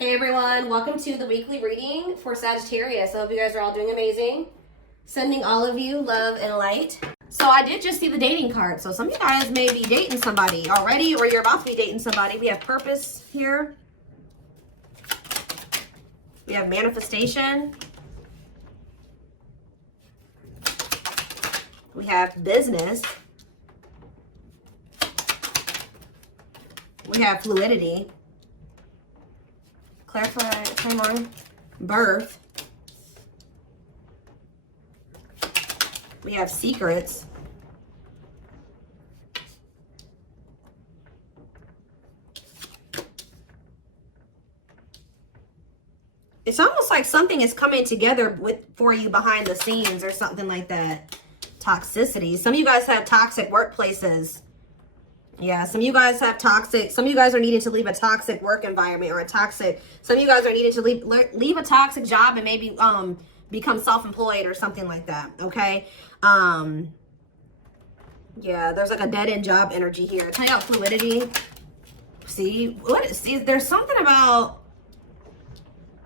Hey everyone, welcome to the weekly reading for Sagittarius. I hope you guys are all doing amazing. Sending all of you love and light. So I did just see the dating card. So some of you guys may be dating somebody already, or you're about to be dating somebody. We have purpose here. We have manifestation. We have business. We have fluidity. Clarify, come on. Birth. We have secrets. It's almost like something is coming together for you behind the scenes or something like that. Toxicity. Some of you guys have toxic workplaces. Yeah, some of you guys have toxic, some of you guys are needing to leave a toxic work environment or some of you guys are needing to leave a toxic job and maybe become self-employed or something like that, okay? Yeah, there's like a dead-end job energy here. Tell you about fluidity. See, there's something about,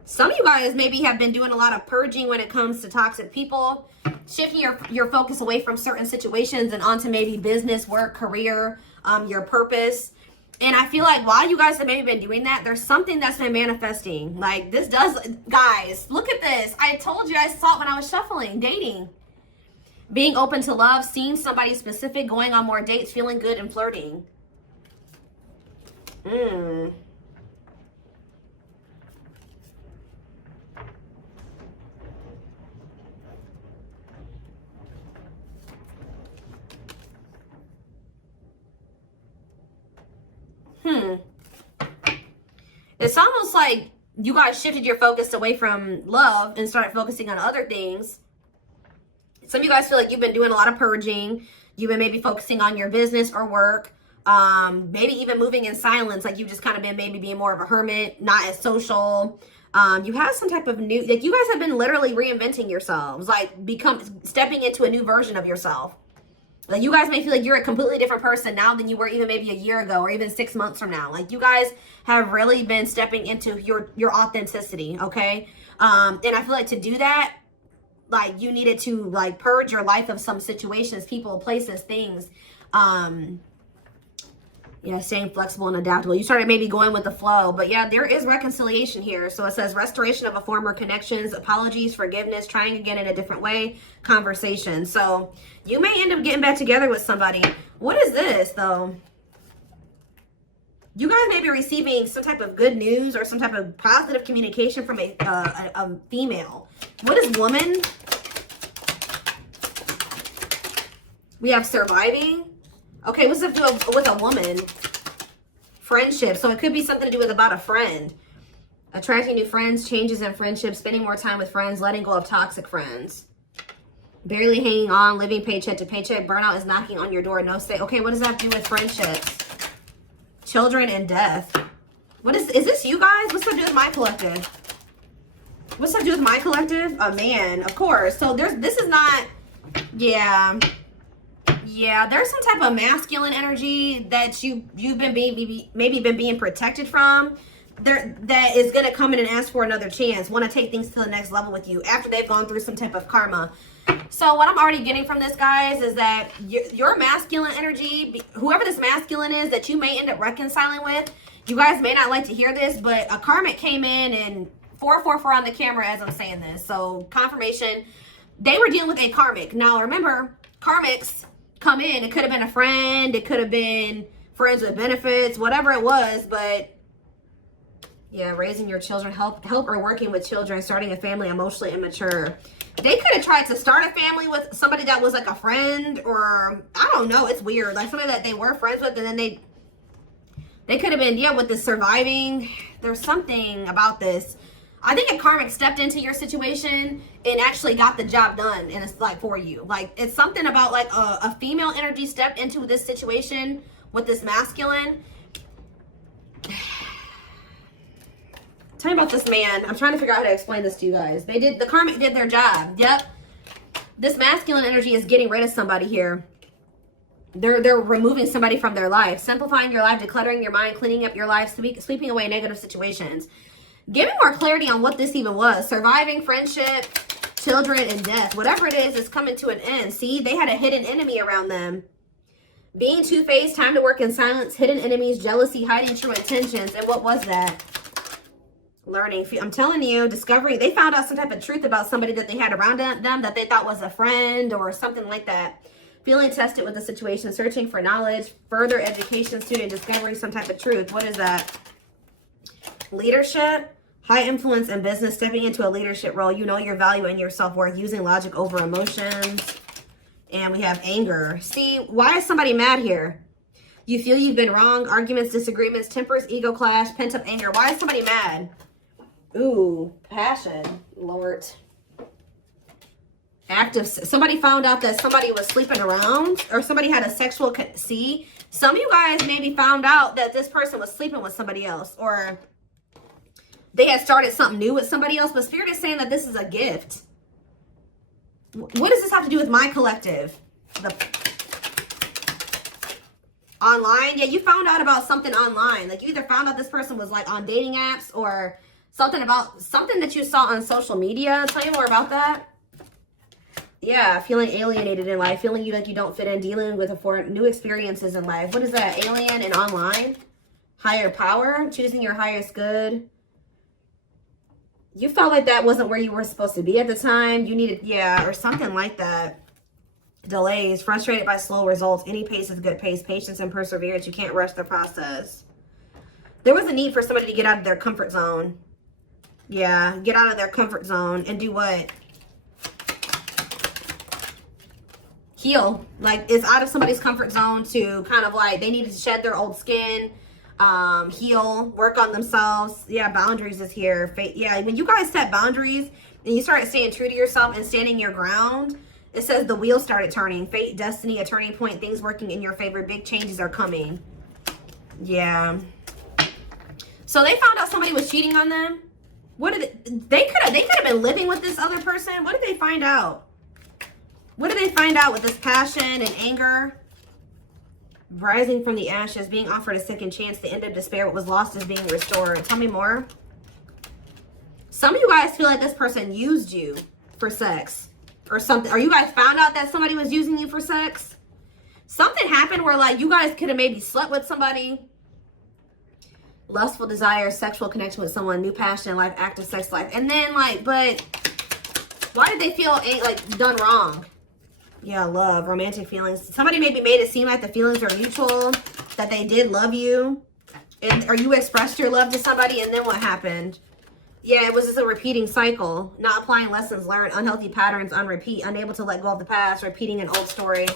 some of you guys maybe have been doing a lot of purging when it comes to toxic people, shifting your focus away from certain situations and onto maybe business, work, career, your purpose. And I feel like while you guys have maybe been doing that, there's something that's been manifesting. Like this does, guys, look at this. I told you, I saw it when I was shuffling, dating. Being open to love, seeing somebody specific, going on more dates, feeling good and flirting. It's almost like you guys shifted your focus away from love and started focusing on other things. Some of you guys feel like you've been doing a lot of purging. You've been maybe focusing on your business or work. Maybe even moving in silence. Like you've just kind of been maybe being more of a hermit, not as social. You have some type of new, like you guys have been literally reinventing yourselves. Like stepping into a new version of yourself. Like you guys may feel like you're a completely different person now than you were even maybe a year ago or even 6 months from now. Like you guys have really been stepping into your authenticity, okay? And I feel like to do that, like you needed to like purge your life of some situations, people, places, things. Yeah, staying flexible and adaptable. You started maybe going with the flow, but yeah, there is reconciliation here. So it says restoration of a former connections, apologies, forgiveness, trying again in a different way, conversation. So you may end up getting back together with somebody. What is this though? You guys may be receiving some type of good news or some type of positive communication from a female. What is woman? We have surviving. Okay, what's it do with a woman? Friendship. So it could be something to do with about a friend. Attracting new friends, changes in friendships, spending more time with friends, letting go of toxic friends. Barely hanging on, living paycheck to paycheck. Burnout is knocking on your door. No stay. Okay, what does that do with friendships? Children and death. What is this you guys? What's that do with my collective? What's that do with my collective? A man, of course. So this is not, yeah. Yeah, there's some type of masculine energy that you've been maybe been being protected from. That is going to come in and ask for another chance. Want to take things to the next level with you after they've gone through some type of karma. So what I'm already getting from this, guys, is that your masculine energy, whoever this masculine is that you may end up reconciling with, you guys may not like to hear this, but a karmic came in and 444 on the camera as I'm saying this. So confirmation, they were dealing with a karmic. Now remember, karmics come in. It could have been a friend. It could have been friends with benefits, whatever it was. But yeah, raising your children, help or working with children, starting a family, emotionally immature. They could have tried to start a family with somebody that was like a friend, or I don't know. It's weird. Like somebody that they were friends with, and then they could have been, yeah, with the surviving. There's something about this. I think a karmic stepped into your situation and actually got the job done, and it's like for you. Like it's something about like a female energy stepped into this situation with this masculine. Tell me about this man. I'm trying to figure out how to explain this to you guys. The karmic did their job. Yep. This masculine energy is getting rid of somebody here. They're removing somebody from their life, simplifying your life, decluttering your mind, cleaning up your life, sweeping away negative situations. Give me more clarity on what this even was. Surviving, friendship, children, and death. Whatever it is coming to an end. See, they had a hidden enemy around them. Being two-faced, time to work in silence, hidden enemies, jealousy, hiding true intentions. And what was that? Learning. I'm telling you, discovery. They found out some type of truth about somebody that they had around them that they thought was a friend or something like that. Feeling tested with the situation, searching for knowledge, further education, student discovery, some type of truth. What is that? Leadership, high influence in business, stepping into a leadership role. You know your value and your self-worth, using logic over emotions. And we have anger. See, why is somebody mad here? You feel you've been wrong. Arguments, disagreements, tempers, ego clash, pent-up anger. Why is somebody mad? Ooh, passion. Lord. Active. Somebody found out that somebody was sleeping around. Or somebody had a sexual... See? Some of you guys maybe found out that this person was sleeping with somebody else. Or they had started something new with somebody else. But Spirit is saying that this is a gift. What does this have to do with my collective? Online? Yeah, you found out about something online. Like, you either found out this person was, like, on dating apps or something about something that you saw on social media. Tell me more about that. Yeah, feeling alienated in life. Feeling like you don't fit in. Dealing with new experiences in life. What is that? Alien and online? Higher power? Choosing your highest good. You felt like that wasn't where you were supposed to be at the time. You needed, yeah, or something like that. Delays, frustrated by slow results. Any pace is good pace. Patience and perseverance. You can't rush the process. There was a need for somebody to get out of their comfort zone. Yeah, get out of their comfort zone and do what? Heal. Like, it's out of somebody's comfort zone to kind of like, they needed to shed their old skin. Heal, work on themselves. Yeah, boundaries is here. Yeah, when you guys set boundaries and you start staying true to yourself and standing your ground, it says the wheel started turning. Fate, destiny, a turning point, things working in your favor. Big changes are coming. Yeah. So they found out somebody was cheating on them. What did they could have been living with this other person. What did they find out? What did they find out with this passion and anger? Rising from the ashes, being offered a second chance, the end of despair, what was lost is being restored. Tell me more. Some of you guys feel like this person used you for sex or something. Or you guys found out that somebody was using you for sex. Something happened where like you guys could have maybe slept with somebody. Lustful desire, sexual connection with someone, new passion in life, active sex life. And then like, but why did they feel like done wrong? Yeah, love, romantic feelings. Somebody maybe made it seem like the feelings were mutual, that they did love you. Or you expressed your love to somebody, and then what happened? Yeah, it was just a repeating cycle. Not applying lessons learned, unhealthy patterns on repeat, unable to let go of the past, repeating an old story.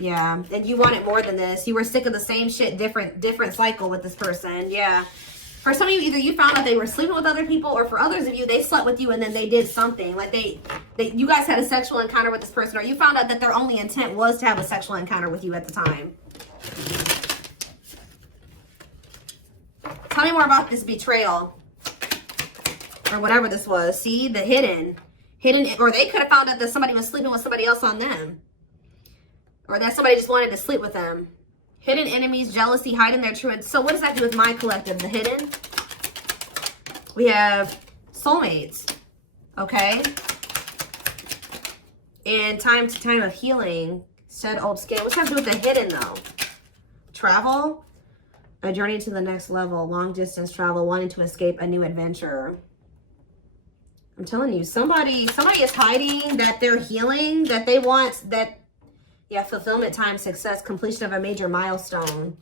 Yeah, and you wanted more than this. You were sick of the same shit, different cycle with this person. Yeah. For some of you, either you found out they were sleeping with other people, or for others of you, they slept with you and then they did something. Like you guys had a sexual encounter with this person, or you found out that their only intent was to have a sexual encounter with you at the time. Tell me more about this betrayal. Or whatever this was. See, the hidden, or they could have found out that somebody was sleeping with somebody else on them. Or that somebody just wanted to sleep with them. Hidden enemies, jealousy, hiding their truth. So what does that do with my collective? The hidden. We have soulmates. Okay. And time to time of healing. Shed old skin. What's that do with the hidden though? Travel. A journey to the next level. Long distance travel. Wanting to escape a new adventure. I'm telling you, somebody is hiding that they're healing, that they want that. Yeah, fulfillment, time, success, completion of a major milestone.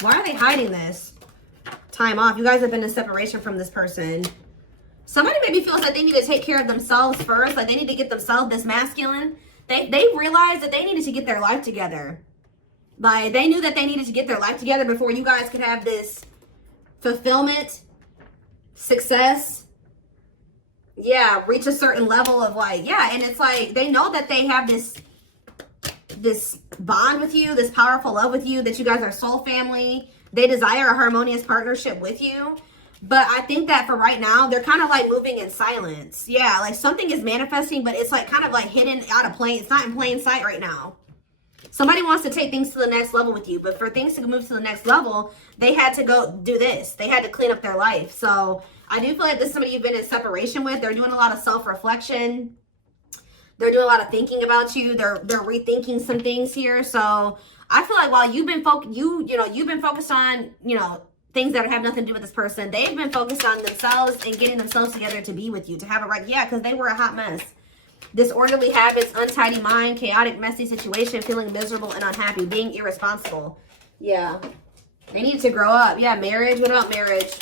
Why are they hiding this? Time off. You guys have been in separation from this person. Somebody maybe feels that they need to take care of themselves first. Like they need to get themselves this masculine. They realized that they needed to get their life together. Like they knew that they needed to get their life together before you guys could have this fulfillment, success. Yeah, reach a certain level of like, yeah. And it's like, they know that they have this bond with you, this powerful love with you, that you guys are soul family. They desire a harmonious partnership with you. But I think that for right now, they're kind of like moving in silence. Yeah, like something is manifesting, but it's like kind of like hidden out of plain. It's not in plain sight right now. Somebody wants to take things to the next level with you, but for things to move to the next level, they had to go do this. They had to clean up their life. So I do feel like this is somebody you've been in separation with. They're doing a lot of self-reflection. They're doing a lot of thinking about you. They're rethinking some things here. So I feel like while you've been you've been focused on, things that have nothing to do with this person, they've been focused on themselves and getting themselves together to be with you, to have a right. Yeah, because they were a hot mess. Disorderly habits, untidy mind, chaotic, messy situation, feeling miserable and unhappy, being irresponsible. Yeah. They need to grow up. Yeah, marriage. What about marriage?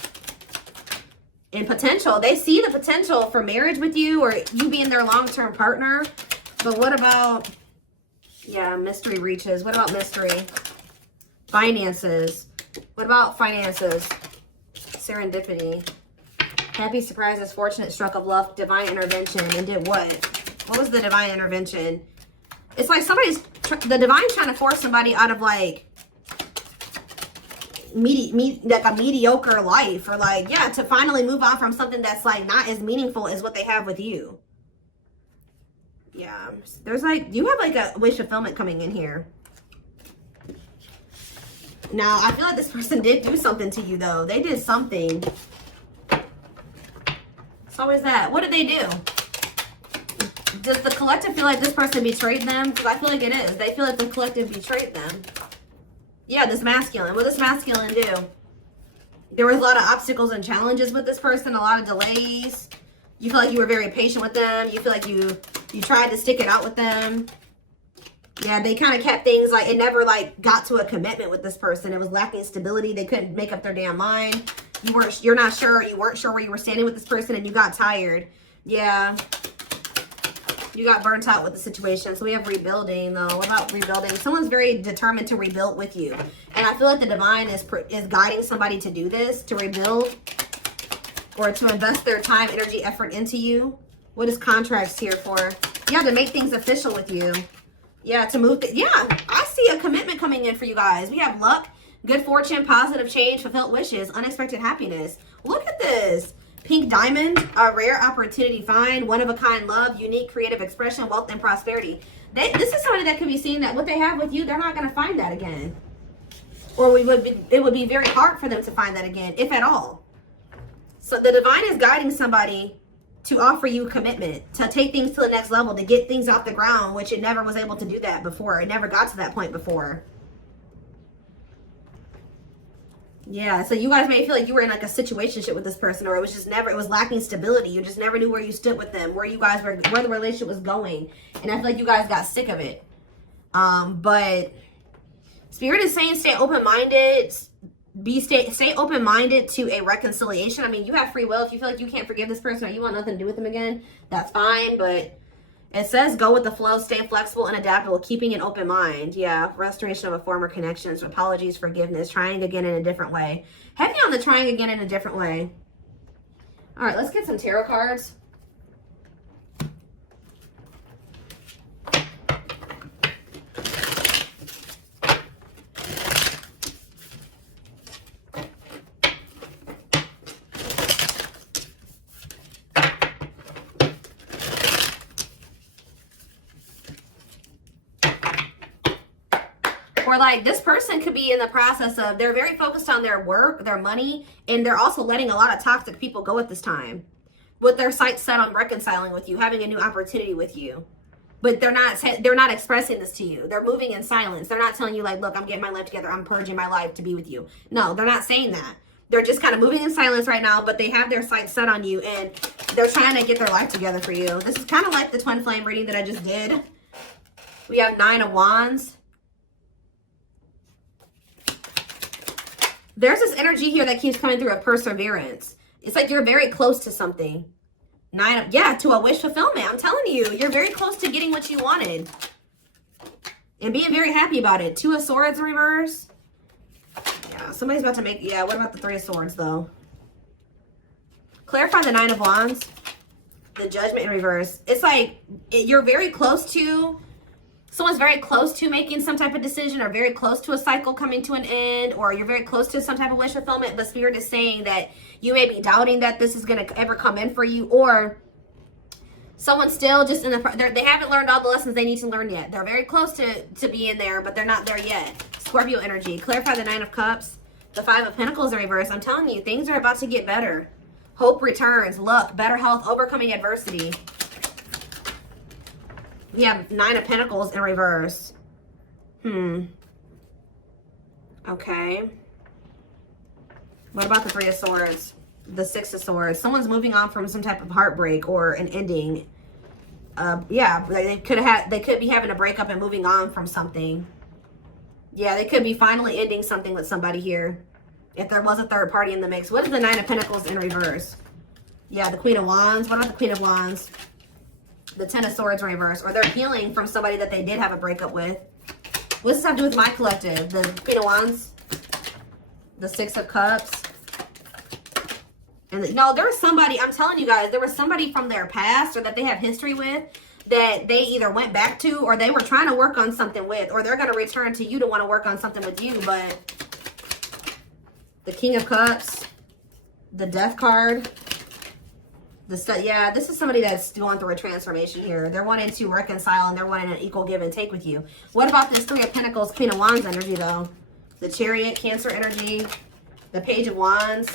And potential. They see the potential for marriage with you or you being their long-term partner. But what about, yeah, mystery reaches. What about mystery? Finances. What about finances? Serendipity. Happy surprises, fortunate stroke of luck, divine intervention. And did what? What was the divine intervention? It's like the divine's trying to force somebody out of like a mediocre life, or like, yeah, to finally move on from something that's like not as meaningful as what they have with you. Yeah, there's like, you have like a wish fulfillment coming in here. Now, I feel like this person did do something to you though. They did something. So is that, what did they do? Does the collective feel like this person betrayed them? Because I feel like it is. They feel like the collective betrayed them. Yeah, this masculine. What does masculine do? There was a lot of obstacles and challenges with this person, a lot of delays. You feel like you were very patient with them. You feel like you tried to stick it out with them. Yeah, they kind of kept things like, it never like got to a commitment with this person. It was lacking stability. They couldn't make up their damn mind. You weren't sure where you were standing with this person, and you got tired. Yeah. You got burnt out with the situation. So we have rebuilding, though. What about rebuilding? Someone's very determined to rebuild with you. And I feel like the divine is guiding somebody to do this, to rebuild, or to invest their time, energy, effort into you. What is contracts here for? Yeah, to make things official with you. Yeah, to move. Yeah, I see a commitment coming in for you guys. We have luck, good fortune, positive change, fulfilled wishes, unexpected happiness. Look at this. Pink diamond, a rare opportunity find, one-of-a-kind love, unique creative expression, wealth, and prosperity. This is somebody that could be seeing that what they have with you, they're not going to find that again. Or it would be very hard for them to find that again, if at all. So the divine is guiding somebody to offer you commitment, to take things to the next level, to get things off the ground, which it never was able to do that before. It never got to that point before. Yeah, so you guys may feel like you were in like a situationship with this person, or it was just never, it was lacking stability. You just never knew where you stood with them, where the relationship was going. And I feel like you guys got sick of it. But Spirit is saying stay open-minded, stay open-minded to a reconciliation. I mean, you have free will. If you feel like you can't forgive this person or you want nothing to do with them again, that's fine. But it says go with the flow, stay flexible and adaptable, keeping an open mind. Yeah, restoration of a former connections, apologies, forgiveness, trying again in a different way. Heavy on the trying again in a different way. All right, let's get some tarot cards. Or like this person could be in the process of, they're very focused on their work, their money, and they're also letting a lot of toxic people go at this time. With their sights set on reconciling with you, having a new opportunity with you. But they're not expressing this to you. They're moving in silence. They're not telling you like, look, I'm getting my life together. I'm purging my life to be with you. No, they're not saying that. They're just kind of moving in silence right now, but they have their sights set on you and they're trying to get their life together for you. This is kind of like the twin flame reading that I just did. We have 9 of Wands. There's this energy here that keeps coming through of perseverance. It's like you're very close to something. To a wish fulfillment. I'm telling you, you're very close to getting what you wanted. And being very happy about it. 2 of Swords in reverse. Yeah, somebody's about to make, what about the 3 of Swords though? Clarify the 9 of Wands. The Judgment in reverse. It's like, you're very close to, someone's very close to making some type of decision, or very close to a cycle coming to an end, or you're very close to some type of wish fulfillment, but Spirit is saying that you may be doubting that this is going to ever come in for you, or Someone's still just in the, they haven't learned all the lessons they need to learn yet. They're very close to being there, but they're not there yet. Scorpio energy. Clarify the 9 of Cups. The 5 of Pentacles in reverse. I'm telling you, things are about to get better. Hope returns. Luck. Better health. Overcoming adversity. We have 9 of Pentacles in reverse. Okay. What about the 3 of Swords? The 6 of Swords. Someone's moving on from some type of heartbreak or an ending. Yeah, they could be having a breakup and moving on from something. Yeah, they could be finally ending something with somebody here. If there was a third party in the mix. What is the 9 of Pentacles in reverse? Yeah, the Queen of Wands. What about the Queen of Wands? The 10 of Swords in reverse. Or they're healing from somebody that they did have a breakup with. What does this have to do with my collective? The Queen of Wands. The 6 of Cups. And no, there was somebody, I'm telling you guys, there was somebody from their past or that they have history with that they either went back to or they were trying to work on something with, or they're going to return to you to want to work on something with you. But the King of Cups, the Death card, yeah, this is somebody that's going through a transformation here. They're wanting to reconcile and they're wanting an equal give and take with you. What about this 3 of Pentacles, Queen of Wands energy though? The Chariot, Cancer energy, the Page of Wands.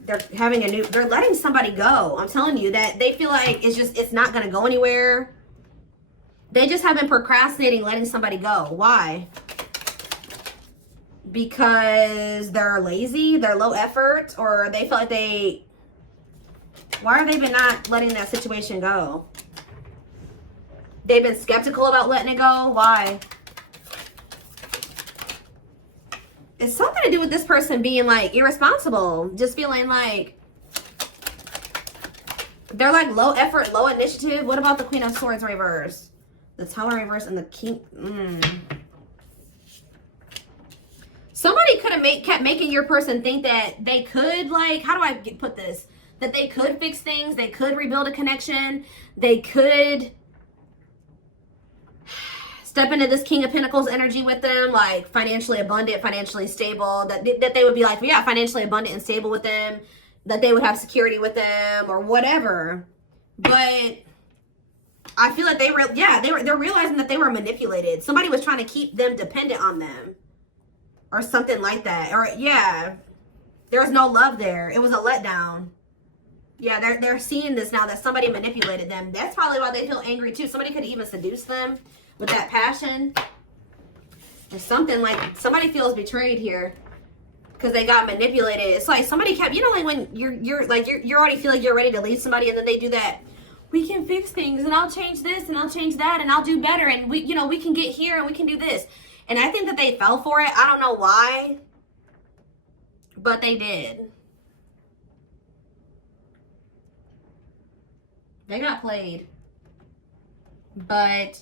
They're having they're letting somebody go. I'm telling you that they feel like it's not going to go anywhere. They just have been procrastinating letting somebody go. Why? Because they're lazy, they're low effort, or they feel like why are they been not letting that situation go? They've been skeptical about letting it go. Why? It's something to do with this person being like irresponsible. Just feeling like they're like low effort, low initiative. What about the Queen of Swords reverse? The Tower reverse and the King. Somebody could have kept making your person think that they could, like, how do I put this? That they could fix things. They could rebuild a connection. They could step into this King of Pentacles energy with them, like financially abundant, financially stable, that they would be like, yeah, financially abundant and stable with them, that they would have security with them or whatever. But I feel like they're realizing that they were manipulated. Somebody was trying to keep them dependent on them or something like that. Or yeah, there was no love there. It was a letdown. Yeah, they're seeing this now that somebody manipulated them. That's probably why they feel angry too. Somebody could even seduce them with that passion. Or something like somebody feels betrayed here because they got manipulated. It's like somebody kept, you know, like when you're already feel like you're ready to leave somebody and then they do that. We can fix things and I'll change this and I'll change that and I'll do better and we can get here and we can do this. And I think that they fell for it. I don't know why, but they did. They got played. But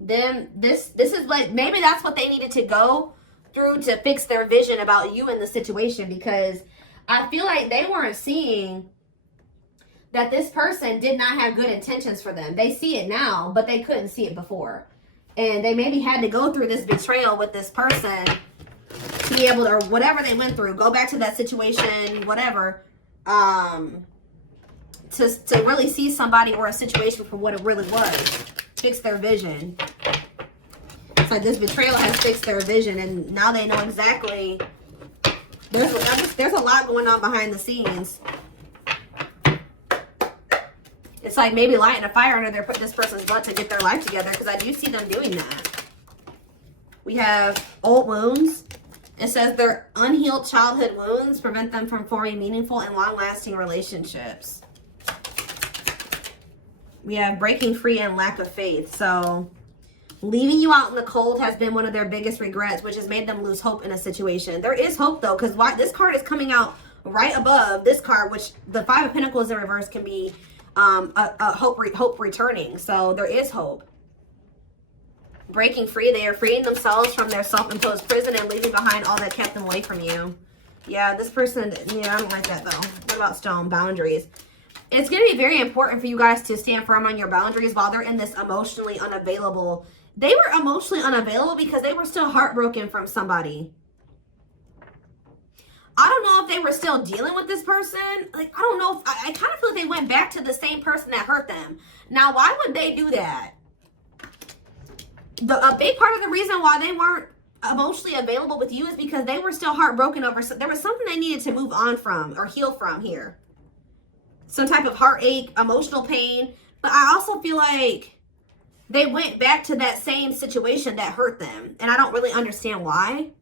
then this is like, maybe that's what they needed to go through to fix their vision about you in the situation, because I feel like they weren't seeing that this person did not have good intentions for them. They see it now, but they couldn't see it before. And they maybe had to go through this betrayal with this person to be able to, or whatever they went through, go back to that situation, whatever, to really see somebody or a situation for what it really was. Fix their vision. It's like this betrayal has fixed their vision, and now they know exactly. There's a lot going on behind the scenes. It's like maybe lighting a fire under this person's butt to get their life together, because I do see them doing that. We have old wounds. It says their unhealed childhood wounds prevent them from forming meaningful and long-lasting relationships. We have breaking free and lack of faith. So leaving you out in the cold has been one of their biggest regrets, which has made them lose hope in a situation. There is hope though, because this card is coming out right above this card, which the 5 of Pentacles in reverse can be a hope returning. So there is hope. Breaking free, they are freeing themselves from their self-imposed prison and leaving behind all that kept them away from you. Yeah, this person, yeah, I don't like that though. What about stone? Boundaries. It's going to be very important for you guys to stand firm on your boundaries while they're in this emotionally unavailable. They were emotionally unavailable because they were still heartbroken from somebody. I don't know if they were still dealing with this person. Like, I don't know if, I kind of feel like they went back to the same person that hurt them. Now, why would they do that? A big part of the reason why they weren't emotionally available with you is because they were still heartbroken over, there was something they needed to move on from or heal from here. Some type of heartache, emotional pain. But I also feel like they went back to that same situation that hurt them. And I don't really understand why.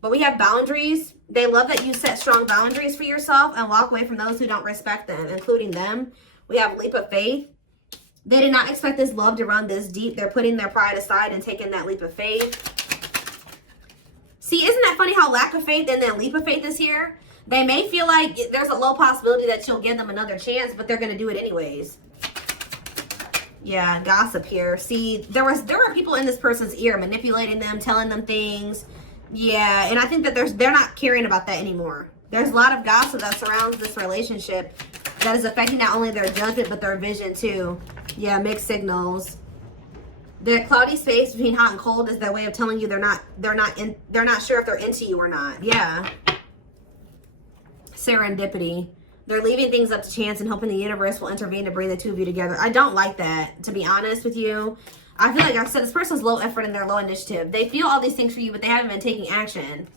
But we have boundaries. They love that you set strong boundaries for yourself and walk away from those who don't respect them, including them. We have leap of faith. They did not expect this love to run this deep. They're putting their pride aside and taking that leap of faith. See, isn't that funny how lack of faith and then leap of faith is here? They may feel like there's a low possibility that you'll give them another chance, but they're going to do it anyways. Yeah, gossip here. See, there were people in this person's ear manipulating them, telling them things. Yeah, and I think that they're not caring about that anymore. There's a lot of gossip that surrounds this relationship that is affecting not only their judgment but their vision too. Yeah, mixed signals. The cloudy space between hot and cold is their way of telling you they're not sure if they're into you or not. Yeah. Serendipity. They're leaving things up to chance and hoping the universe will intervene to bring the two of you together. I don't like that, to be honest with you. I feel like I said, this person's low effort and they're low initiative. They feel all these things for you, but they haven't been taking action.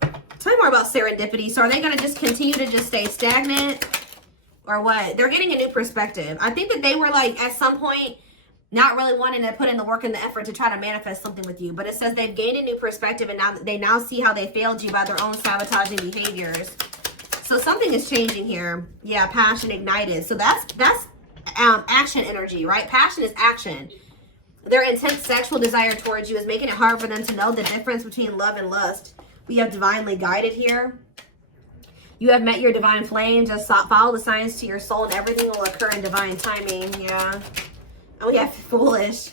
Tell me more about serendipity. So are they going to just continue to just stay stagnant or what? They're getting a new perspective. I think that they were like, at some point, not really wanting to put in the work and the effort to try to manifest something with you. But it says they've gained a new perspective and now they see how they failed you by their own sabotaging behaviors. So something is changing here. Yeah, passion ignited. So that's action energy, right? Passion is action. Their intense sexual desire towards you is making it hard for them to know the difference between love and lust. We have divinely guided here. You have met your divine flame. Just follow the signs to your soul and everything will occur in divine timing. Yeah. And we have foolish.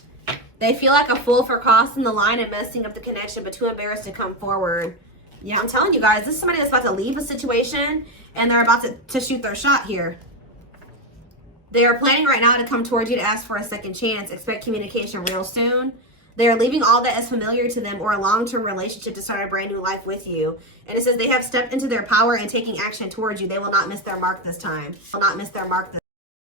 They feel like a fool for crossing the line and messing up the connection, but too embarrassed to come forward. Yeah, I'm telling you guys, this is somebody that's about to leave a situation and they're about to shoot their shot here. They are planning right now to come towards you to ask for a second chance. Expect communication real soon. They are leaving all that is familiar to them or a long-term relationship to start a brand new life with you. And it says they have stepped into their power and taking action towards you. They will not miss their mark this time. Will not miss their mark this